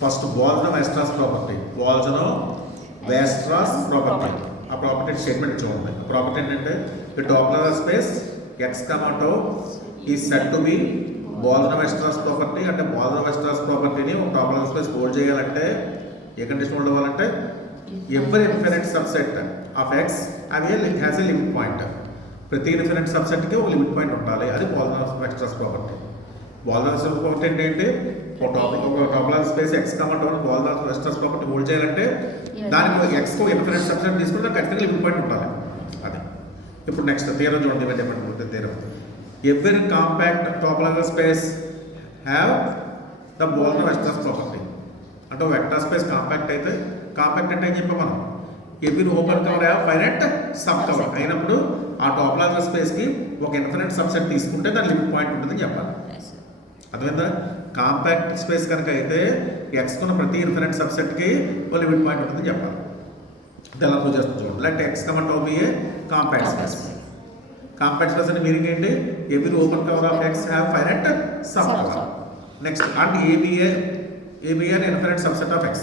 First Bolzano-Weierstrass property, Bolzano-Weierstrass property. ఆ property statement చూడండి. Property ఏంటంటే ది టాపులర్ స్పేస్ x, τ ఈ set to be Bolzano-Weierstrass property. అంటే Bolzano-Weierstrass ప్రాపర్టీని ఒక టాపులర్ స్పేస్ హోల్డ్ చేయాలంటే ఏ కండిషన్ హోల్డ్ అవ్వాలంటే every infinite subset of x has a limit point. ప్రతి ఇన్ఫినిట్ సబ్సెట్కి ఒక లిమిట్ పాయింట్ ఉండాలి. అది Bolzano-Weierstrass ప్రాపర్టీ. Bolzano-Weierstrass ప్రాపర్టీ ఏంటంటే ఒక topological space x, τ Bolzano-Weierstrass property hold చేయాలంటే దానికి x కు ఇన్ఫినిట్ సబ్సెట్ తీసుకుంటే ఖచ్చితంగా లిమిట్ పాయింట్ ఉండాలి. అది ఇప్పుడు నెక్స్ట్ థియరం చూడండి. ఇవన్నీ theorem every compact topological space have the Bolzano-Weierstrass property. అంటే వెక్టర్ స్పేస్ కాంపాక్ట్ అయితే, కాంపాక్ట్ అంటే ఏం చెప్పాం మనం, every open cover have finite sub cover అయినప్పుడు ఆ టాపులర్ స్పేస్కి ఒక ఇన్ఫినిట్ సబ్సెట్ తీసుకుంటే దాని లిమిట్ పాయింట్ ఉంటుందని చెప్పాలి. అర్థమైందా? కాంపాక్ట్ స్పేస్ కనుక అయితే ఎక్స్ కున్న ప్రతి ఇన్ఫినిట్ సబ్సెట్కి ఒక లిమిట్ పాయింట్ ఉంటుందని చెప్పాలి. ఎలా ప్రూవ్ చేస్తుంది చూడండి. Let x, τ be a compact space. Compact space అంటే మీనింగ్ ఏంటి? Every open cover of x have finite sub cover. Next and A be a infinite subset of x.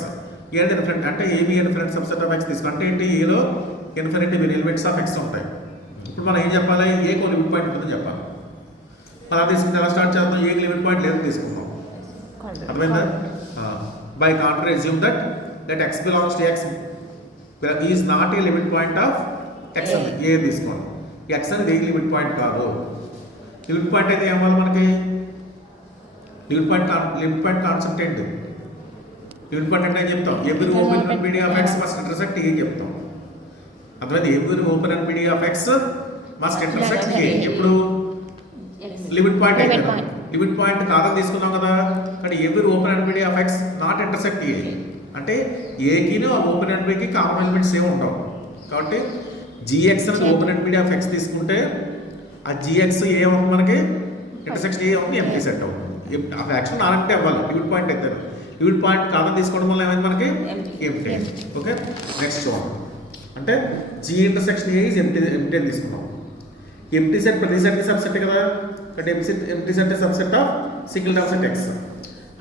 ఏంటి ఇన్ఫినిట్ అంటే A be a infinite subset of x తీసుకుంటే ఏంటి? ఏలో infinite elements of x ఉంటాయి. ఇప్పుడు మనం ఏం చెప్పాలి? ఏ కో లిమిట్ పాయింట్ ఉంటుందని చెప్పాలి. మనం తీసుకుంటే ఎలా స్టార్ట్ చేద్దాం? ఏ లిమిట్ పాయింట్ లేదని తీసుకుందాం. అర్థమైందా? By contra assume that x belongs to x is not a limit point of x అని ఏ తీసుకోండి. x అనేది ఏ లిమిట్ పాయింట్ కాదు. లిమిట్ పాయింట్ అయితే ఏమవ్వాలి మనకి? లిమిట్ పాయింట్ కాన్సెప్ట్ ఏంటి? లిమిట్ పాయింట్ అంటే ఏం చెప్తాం? Every open NBD of x must intersect A చెప్తాం. అర్థమైంది? Every open NBD of x must intersect A. ఎప్పుడు లిమిట్ పాయింట్ అయితే లిమిట్ పాయింట్ కాదని తీసుకున్నాం కదా. కానీ every open NBD of x not intersect A అంటే ఏకిను ఆ ఓపెన్ ఎన్పిడికి కామన్ ఎలిమెంట్స్ ఏమి ఉండవు. కాబట్టి gx అనేది ఓపెన్ ఎన్పిడి ఆఫ్ x తీసుకుంటే ఆ gx ఏమవుతుంది మనకి? ఇంటర్సెక్షన్ ఏ అవుతుంది, ఎంటీ సెట్ అవుతుంది. ఆ యాక్షన్ నాలంటే అవ్వాలి లిమిట్ పాయింట్ అయితే. లిమిట్ పాయింట్ కాదని తీసుకోవడం వల్ల ఏమైంది మనకి? ఎంటీ. ఓకే నెక్స్ట్ చూడండి. అంటే g intersection A is empty అని తీసుకున్నాం. ఎంటీ సెట్ ప్రతి సెట్కి సబ్సెట్ కదా. అంటే empty set subset of single term set x.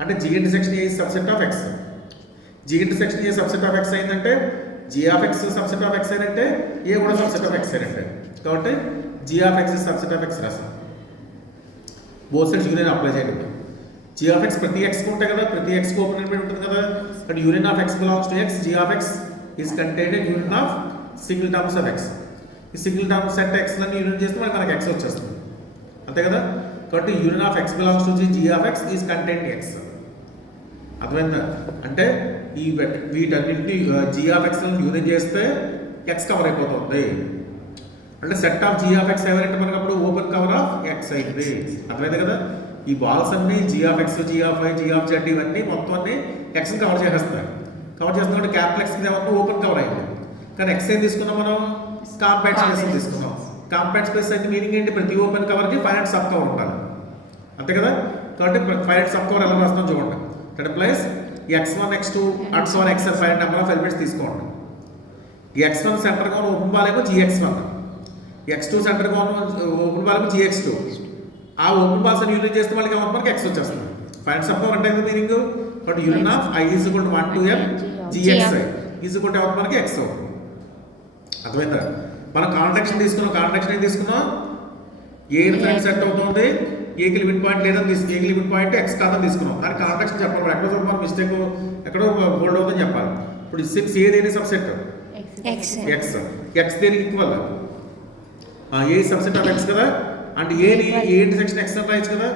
అంటే g intersection A subset of x. g intersection A subset of x అయిందంటే g of x subset of x అయినట్టే, ఏ కూడా సబ్సెట్ ఆఫ్ x అయినట్టే. కాబట్టి g of x subset of x రాసాం. Both sides union apply చేయండి. g of x ప్రతి x కు ఉంటాయి కదా, ప్రతి x కు ఓపెన్ ఎలిమెంట్ ఉంటుంది కదా. But union of x belongs to x. g of x is contained in union of single terms of x. ఈ సింగిల్ టర్మ్ సెట్ x లని యూనియన్ చేస్తే మనకి x వచ్చేస్తుంది. అంతే కదా. కాబట్టి union of x belongs to g of x is contained x. అర్థమైందా? అంటే ఈ వీటన్నింటినీ g ఆఫ్ x యూనియన్ చేస్తే x కవర్ అయిపోతుంది. అంటే set of g of x ఎవరంటే మనకి అప్పుడు ఓపెన్ కవర్ ఆఫ్ x అయింది. అర్థమైంది కదా. ఈ బాల్స్ అన్ని g of x, g of y, g of z ఇవన్నీ మొత్తం అన్ని x ని కవర్ చేసేస్తాయి. కవర్ చేస్తున్నప్పుడు క్యాపిటల్ x ఏమన్నా ఓపెన్ కవర్ అయింది. కానీ x ఏం తీసుకున్నాం మనం? కాంపాక్ట్ స్పేస్ తీసుకున్నాం. కాంపాక్ట్ స్పేస్ అయితే మీనింగ్ ఏంటి? ప్రతి ఓపెన్ కవర్కి ఫైనైట్ సబ్ కవర్ ఉండాలి. అంతే కదా. కాబట్టి ఫైనైట్ సబ్ కవర్ ఎలా రాస్తాం చూడండి. That place x1 x2 and so on xn finite number of elements తీసుకోండి. x1 సెంటర్గా ఉన్న ఓపెన్ బాల్ ఏమో gx1, x2 సెంటర్గా ఉన్న ఓపెన్ బాల్ ఏమో gx2. ఆ ఓపెన్ బాల్స్ అని యూనిట్ చేస్తే మనకి ఏమవుతుంది? మనకి x వచ్చేస్తుంది. ఫైనైట్ సబ్ కవర్ అంటే meaning but union of i is equal to 1 to n gxi is equal to అవుతుంది మనకి x అవుతుంది. అర్థమైందా? మనం కాంట్రాక్షన్ తీసుకున్నాం. కాంట్రాక్షన్ ఏం తీసుకున్నాం? ఏ ఇన్ఫినిట్ సెట్ అవుతుంది, ఏకి లిమిట్ పాయింట్ లేదని ఏకి లిమిట్ పాయింట్ x కాదని తీసుకున్నాం. దానికి కాంట్రాక్షన్ చెప్పాలి. ఎక్కడో మన మిస్టేక్ ఎక్కడో హోల్డ్ అవుతుందని చెప్పాలి. ఇప్పుడు 6 ఏ దేని సబ్సెట్? x దేనికి equal? A subset of x కదా. అంటే ఏని ఏ ఇంటర్సెక్షన్ x అని రాయొచ్చు కదా.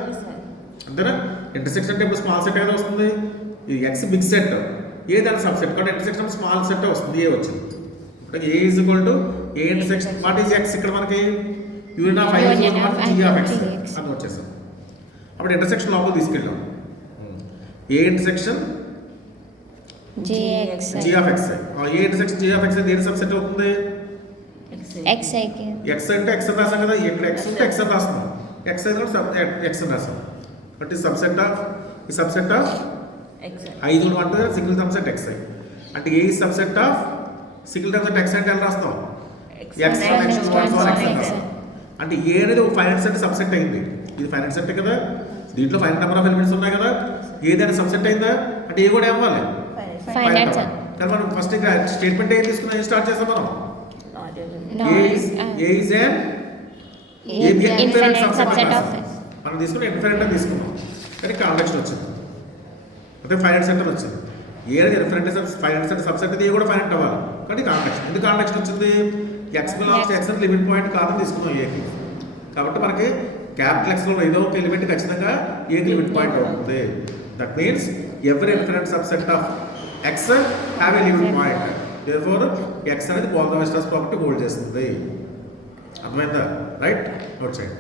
అంతేనా. ఇంటర్సెక్షన్ అంటే ఇప్పుడు స్మాల్ సెట్ ఏదో వస్తుంది. ఇది x బిగ్ సెట్, ఏ దాని సబ్సెట్. కాబట్టి ఇంటర్సెక్షన్ స్మాల్ సెట్ వస్తుంది, ఏ వచ్చింది. A is equal to A intersection what is x. ఇక్కడ మనకి union of i is equal to g of x అని వచ్చేసాం. అప్పుడు ఇంటర్సెక్షన్ లోపల తీసుకెళ్ళాం. A intersection g of x. A intersection g of x దేని సబ్సెట్ అవుతుంది? x అంటే x అని రాసాం కదా. ఇక్కడ x ఉంటే x అని రాస్తున్నాం. x అయితే x అని రాసాం. బట్ ఈ subset of i is equal to single term set xi. అంటే A subset of single term set x అంటే ఎలా రాస్తాం? x అంటే ఏ అనేది ఒక ఫైనైట్ సెట్ సబ్సెట్ అయింది. ఇది ఫైనైట్ సెట్ కదా. దీంట్లో ఫైనైట్ నెంబర్ ఆఫ్ ఎలిమెంట్స్ ఉన్నాయి కదా. ఏదైనా సబ్సెట్ అయిందా అంటే ఏ కూడా ఏమవ్వాలి ఫైనైట్ సార్. కానీ మనం ఫస్ట్ ఇక్కడ స్టేట్మెంట్ ఏం తీసుకున్నాం, ఏం స్టార్ట్ చేస్తాం మనం? A is an infinite subset of మనం తీసుకున్న ఇన్ఫినిట్ అని తీసుకున్నాం, కానీ కాంప్లెక్షన్ వచ్చింది అంటే ఫైనైట్ సెట్ అని వచ్చింది. ఏ ఇన్ఫినిట్ ఫైనైట్ సెట్ సబ్సెట్ అయితే ఏ కూడా ఫైనైట్ అవ్వాలి, కానీ కాంప్లెక్షన్. ఎందుకు కాంప్లెక్షన్ వచ్చింది? ఎక్స్ బిలాంగ్స్ టు ఎక్స్ అని లిమిట్ పాయింట్ కాదని తీసుకున్నాం ఏకి. కాబట్టి మనకి క్యాపిటల్ ఎక్స్లో ఏదో ఒక ఎలిమెంట్ ఖచ్చితంగా ఏకి లిమిట్ పాయింట్ అవుతుంది. దట్ మీన్స్ ఎవరి infinite subset of X have a limit point. therefore X అనేది బోల్డర్ వెస్టర్స్ ప్రాపర్టీ హోల్డ్ చేస్తుంది. అర్థమైందా? Right, out side.